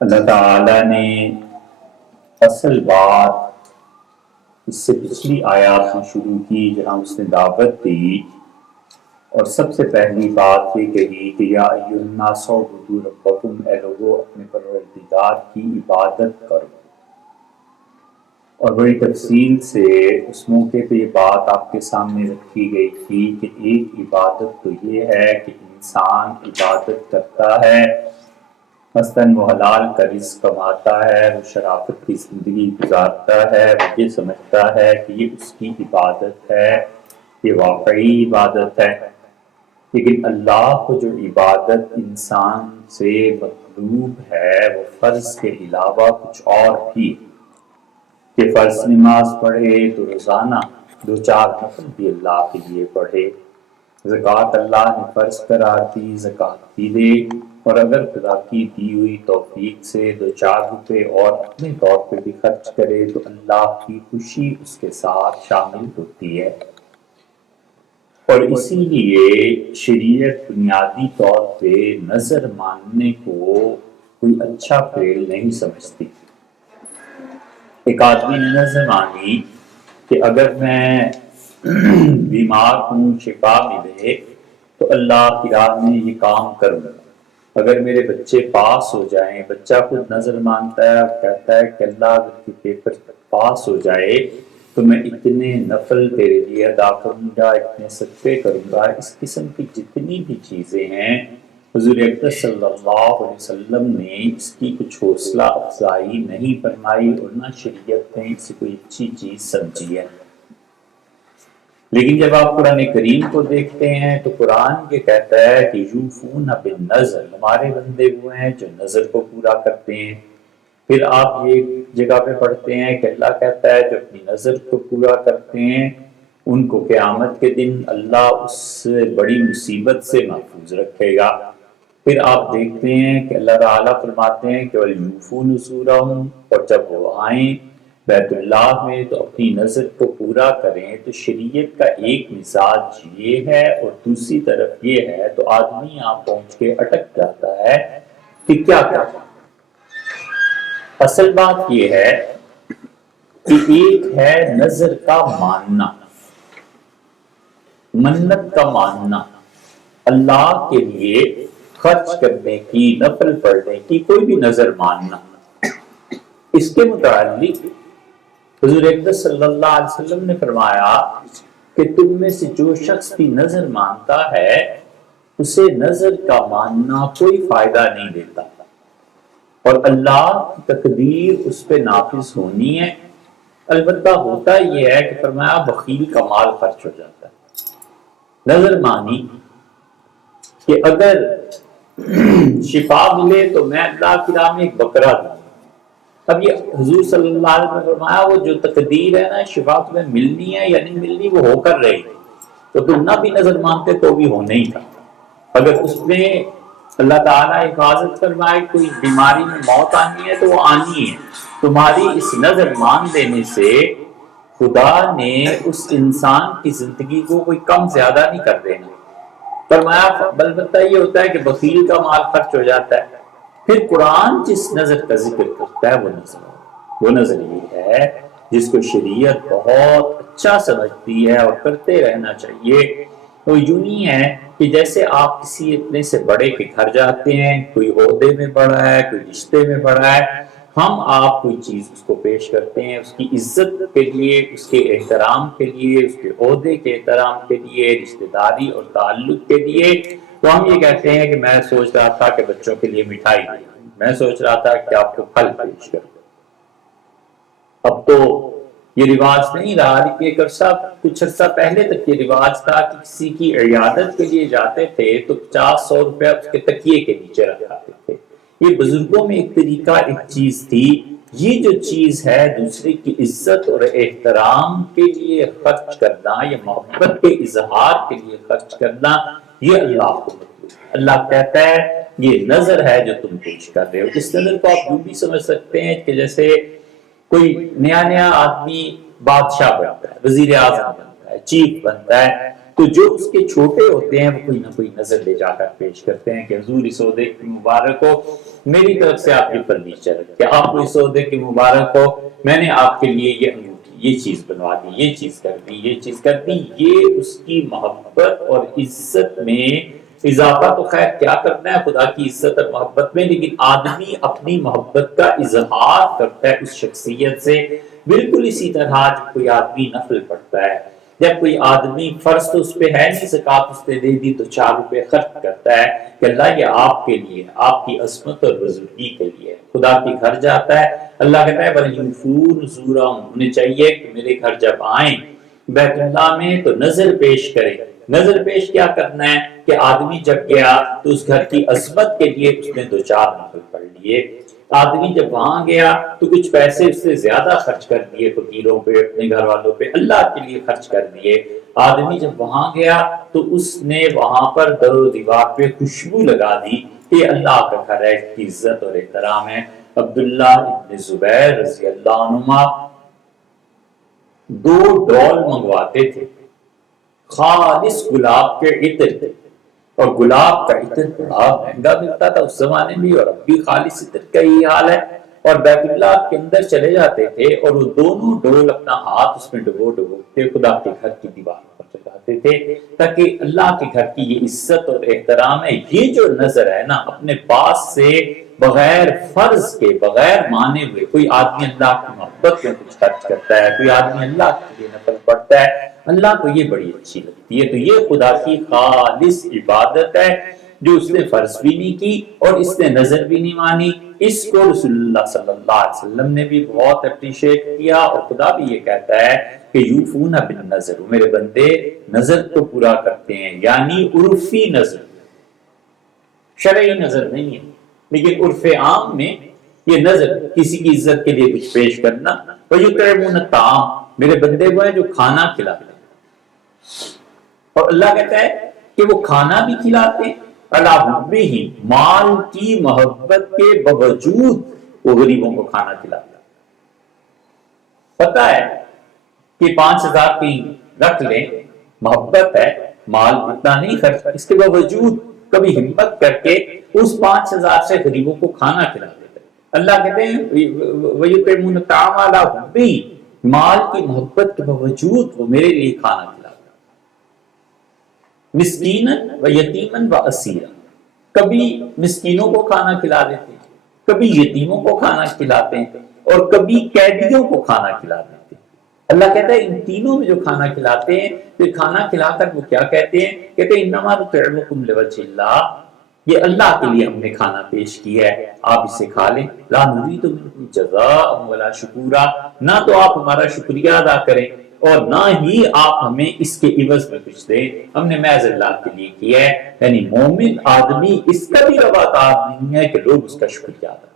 اللہ تعالیٰ نے اصل بات اس سے پچھلی آیات میں شروع کی جہاں اس نے دعوت دی، اور سب سے پہلی بات یہ کہی کہ یا ایھا الناس اعبدوا ربکم، اے لوگو اپنے پروردگار کی عبادت کرو۔ اور بڑی تفصیل سے اس موقع پہ یہ بات آپ کے سامنے رکھی گئی تھی کہ ایک عبادت تو یہ ہے کہ انسان عبادت کرتا ہے، مثلاً وہ حلال کا رزق کماتا ہے، وہ شرافت کی زندگی گزارتا ہے، وہ یہ سمجھتا ہے کہ یہ اس کی عبادت ہے، یہ واقعی عبادت ہے۔ لیکن اللہ کو جو عبادت انسان سے مطلوب ہے وہ فرض کے علاوہ کچھ اور بھی، کہ فرض نماز پڑھے تو روزانہ 2-4 نفل بھی اللہ کے لیے پڑھے، زکوٰۃ اللہ نے فرض قرار دی، زکوٰۃ بھی دے، اور اگر خدا کی دی ہوئی توفیق سے 2-4 روپے اور اپنے طور پہ بھی خرچ کرے تو اللہ کی خوشی اس کے ساتھ شامل ہوتی ہے۔ اور اسی لیے شریعت بنیادی طور پہ نظر ماننے کو کوئی اچھا فعل نہیں سمجھتی۔ ایک آدمی نے نظر مانی کہ اگر میں بیمار ہوں، شفا ملے تو اللہ کی راہ میں یہ کام کروں گا، اگر میرے بچے پاس ہو جائیں، بچہ خود نظر مانتا ہے اور کہتا ہے کہ اللہ اگر کے پیپر پاس ہو جائے تو میں اتنے نفل تیرے لیے ادا کروں گا، اتنے صدقے کروں گا۔ اس قسم کی جتنی بھی چیزیں ہیں حضور اکرم صلی اللہ علیہ وسلم نے اس کی کچھ حوصلہ افزائی نہیں فرمائی، اور نہ شریعت نے اسے کوئی اچھی چیز سمجھی ہے۔ لیکن جب آپ قرآن کریم کو دیکھتے ہیں تو قرآن یہ کہتا ہے کہ یوفون بالنذر، ہمارے بندے وہ ہیں جو نذر کو پورا کرتے ہیں۔ پھر آپ یہ جگہ پہ پڑھتے ہیں کہ اللہ کہتا ہے جو اپنی نذر کو پورا کرتے ہیں ان کو قیامت کے دن اللہ اس بڑی مصیبت سے محفوظ رکھے گا۔ پھر آپ دیکھتے ہیں کہ اللہ تعالیٰ فرماتے ہیں کہ وَلْيُوفُوا نُذُورَهُمْ، اور جب وہ آئیں بیت اللہ میں تو اپنی نظر کو پورا کریں۔ تو شریعت کا ایک مزاج یہ ہے اور دوسری طرف یہ ہے، تو آدمی یہاں پہنچ کے اٹک جاتا ہے کہ کیا کریں۔ اصل بات یہ ہے کہ ایک ہے نظر کا ماننا، منت کا ماننا، اللہ کے لیے خرچ کرنے کی، نفل پڑھنے کی کوئی بھی نظر ماننا۔ اس کے متعلق حضور اکرم صلی اللہ علیہ وسلم نے فرمایا کہ تم میں سے جو شخص بھی نظر مانتا ہے اسے نظر کا ماننا کوئی فائدہ نہیں دیتا، اور اللہ کی تقدیر اس پہ نافذ ہونی ہے۔ البتہ ہوتا یہ ہے کہ فرمایا بخیل کا مال خرچ ہو جاتا ہے۔ نظر مانی کہ اگر شفا ملے تو میں اللہ کی راہ میں ایک بکرا دوں۔ اب یہ حضور صلی اللہ علیہ وسلم نے فرمایا وہ جو تقدیر ہے نا، شفا تمہیں ملنی ہے یا نہیں ملنی وہ ہو کر رہی، تو تم نہ بھی نظر مانتے تو بھی ہونے ہی تھا۔ اگر اس میں اللہ تعالیٰ حفاظت فرمائے کوئی بیماری میں موت آنی ہے تو وہ آنی ہے، تمہاری اس نظر مان دینے سے خدا نے اس انسان کی زندگی کو کوئی کم زیادہ نہیں کر دینا۔ فرمایا البتہ یہ ہوتا ہے کہ بخیل کا مال خرچ ہو جاتا ہے۔ پھر قرآن جس نظر کا ذکر کرتا ہے وہ نظر یہ ہے جس کو شریعت بہت اچھا سمجھتی ہے اور کرتے رہنا چاہیے۔ وہ یوں ہی ہے کہ جیسے آپ کسی اپنے سے بڑے کے گھر جاتے ہیں، کوئی عہدے میں بڑا ہے، کوئی رشتے میں بڑا ہے، ہم آپ کوئی چیز اس کو پیش کرتے ہیں اس کی عزت کے لیے، اس کے احترام کے لیے، اس کے عہدے کے احترام کے لیے، رشتہ داری اور تعلق کے لیے۔ تو ہم یہ کہتے ہیں کہ میں سوچ رہا تھا کہ بچوں کے لیے مٹھائی دیں، میں سوچ رہا تھا کہ آپ کو پھل پیش کروں۔ اب تو یہ رواج نہیں رہا، کچھ عرصہ پہلے تک یہ رواج تھا کہ کسی کی عیادت کے لیے جاتے تھے تو 50-100 روپے اس کے تکیے کے نیچے رکھاتے تھے۔ یہ بزرگوں میں ایک طریقہ، ایک چیز تھی۔ یہ جو چیز ہے دوسرے کی عزت اور احترام کے لیے خرچ کرنا، یا محبت کے اظہار کے لیے خرچ کرنا، یہ اللہ کو مطلوب ہے۔ اللہ کہتا ہے یہ نظر ہے جو تم پیش کر رہے ہو۔ اس نظر کو آپ یوں بھی سمجھ سکتے ہیں کہ جیسے کوئی نیا آدمی بادشاہ بنتا ہے، وزیر اعظم بنتا ہے، چیف بنتا ہے، تو جو اس کے چھوٹے ہوتے ہیں وہ کوئی نہ کوئی نظر لے جا کر پیش کرتے ہیں کہ حضور اس عہدے کی مبارک ہو، میری طرف سے آپ یہ فرنیچر کہ آپ کو اس عہدے کی مبارک ہو، میں نے آپ کے لیے یہ انگوٹھی، یہ چیز بنوا دی، یہ چیز کر دی، یہ چیز کر دی۔ یہ اس کی محبت اور عزت میں اضافہ تو خیر کیا کرنا ہے خدا کی عزت اور محبت میں، لیکن آدمی اپنی محبت کا اظہار کرتا ہے اس شخصیت سے۔ بالکل اسی طرح جب کوئی آدمی نفل پڑھتا ہے، جب کوئی آدمی فرض تو اس پہ ہے نہیں، زکات اس نے دے دی تو 4 روپے خرچ کرتا ہے کہ اللہ یہ آپ کے لیے، آپ کی عظمت اور بزرگی کے لیے، خدا کے گھر جاتا ہے، اللہ کہتا ہے وَلْيُوفُوا نُذُورَهُمْ، انہیں چاہیے کہ میرے گھر جب آئیں بیت اللہ میں تو نظر پیش کریں۔ نظر پیش کیا کرنا ہے کہ آدمی جب گیا تو اس گھر کی عظمت کے لیے اس نے 2-4 نفل پڑھ لیے۔ آدمی جب وہاں گیا تو کچھ پیسے اس سے زیادہ خرچ کر دیے، فقیروں پہ، اپنے گھر والوں پہ، اللہ کے لیے خرچ کر دیے۔ آدمی جب وہاں گیا تو اس نے وہاں پر در و دیوار پہ خوشبو لگا دی کہ اللہ کا گھر ہے، اس کی عزت اور احترام ہے۔ عبداللہ ابن زبیر رضی اللہ عنہما 2 ڈول منگواتے تھے خالص گلاب کے عطر، اور گلاب کا عطر بڑا مہنگا ملتا تھا اس زمانے میں، اور اب بھی خالص عطر کا ہی حال ہے۔ اور بیت اللہ کے اندر چلے جاتے تھے اور وہ دونوں ڈول اپنا ہاتھ اس میں ڈبو کے خدا کے گھر کی دیوار پر لگاتے تھے تاکہ اللہ کے گھر کی یہ عزت اور احترام ہے۔ یہ جو نظر ہے نا اپنے پاس سے بغیر فرض کے، بغیر مانے ہوئے، کوئی آدمی اللہ کی محبت میں کچھ خرچ کرتا ہے، کوئی آدمی اللہ کے لیے نفل پڑھتا ہے، اللہ کو یہ بڑی اچھی لگتی ہے۔ تو یہ خدا کی خالص عبادت ہے جو اس نے فرض بھی نہیں کی اور اس نے نظر بھی نہیں مانی۔ اس کو رسول اللہ صلی اللہ علیہ وسلم نے بھی بہت اپریشیٹ کیا، اور خدا بھی یہ کہتا ہے کہ یوفون بالنظر، میرے بندے نظر کو پورا کرتے ہیں، یعنی عرفی نظر، شرعی نظر نہیں ہے، لیکن عرف عام میں یہ نظر کسی کی عزت کے لیے کچھ پیش کرنا۔ وَيُطْعِمُونَ الطَّعَامَ، میرے بندے وہ ہیں جو کھانا کھلاتے ہیں، اور اللہ کہتا ہے کہ وہ کھانا بھی کھلاتے ہیں عَلَىٰ حُبِّهِ، مال کی محبت کے باوجود وہ غریبوں کو کھانا کھلاتا ہے۔ پتہ ہے کہ 5,000 کی رکھ لیں، محبت ہے، مال اتنا نہیں خرچ، اس کے باوجود کبھی ہمت کر کے اس 5,000 سے غریبوں کو کھانا کھلا دیتے ہیں۔ اللہ کہتے ہیں وَيُطْعِمُونَ الطَّعَامَ عَلَىٰ حُبِّهِ، مال کی محبت کے باوجود وہ میرے لیے کھانا کھلاتا ہے۔ مسکیناً و یتیماً و اسیرا، کبھی مسکینوں کو کھانا کھلا دیتے ہیں، کبھی یتیموں کو کھانا کھلاتے ہیں، اور کبھی قیدیوں کو کھانا کھلا دیتے ہیں۔ اللہ کہتا ہے ان تینوں میں جو کھانا کھلاتے ہیں، پھر کھانا کھلا کر وہ کیا کہتے ہیں؟ کہتے ہیں انما نطعمکم لوجہ اللہ، یہ اللہ کے لیے ہم نے کھانا پیش کیا ہے، آپ اسے کھا لیں۔ لا نرید منکم جزاء ولا شکورا، نہ تو آپ ہمارا شکریہ ادا کریں اور نہ ہی آپ ہمیں اس کے عوض میں کچھ دیں، ہم نے محض اللہ کے لیے کیا ہے۔ یعنی مومن آدمی اس کا بھی روادار نہیں ہے کہ لوگ اس کا شکریہ ادا کریں۔